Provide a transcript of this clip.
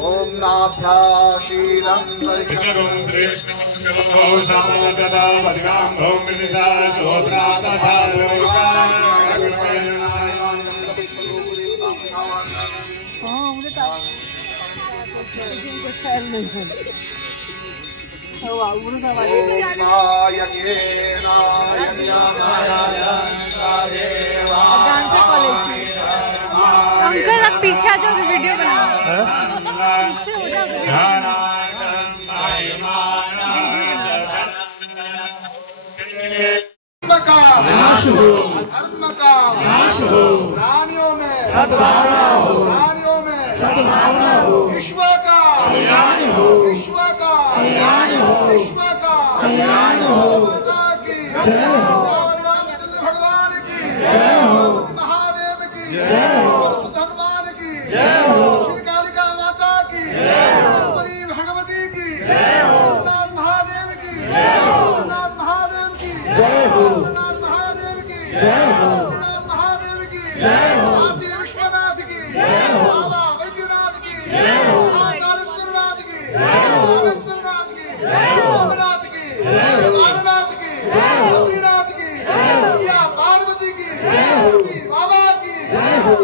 ओम नाभ्याशीलं परिकरं कृष्णो समगदा वदगां भौम विदिशा सोत्रातथा अंकल आप पीछे आ जाओ, वीडियो बनाओ। पीछे हो जाओ, धर्म का प्राणियों में सद्भावना हो, प्राणियों में सद्भावना हो, विश्व का कल्याण हो, विश्व का कल्याण हो, विश्व का कल्याण हो। माता की जय हो, रामचंद्र भगवान की जय हो, महादेव की जय हो, हनुमान की जय हो, श्रीकालिका माता की जय हो, भगवती की जय हो, महादेव की जय हो, महादेव की जय हो, महादेव की जय हो, महादेव की जय हो, काशी विश्वनाथ की जय हो, बाबा वैद्यनाथ की जय हो, महाकालेश्वरनाथ की जय हो, रामेश्वरनाथ की जय हो, सोमनाथ की जय हो, केदारनाथ की जय हो, बद्रीनाथ की जय हो, पार्वती की जय हो, बाबा की जय हो।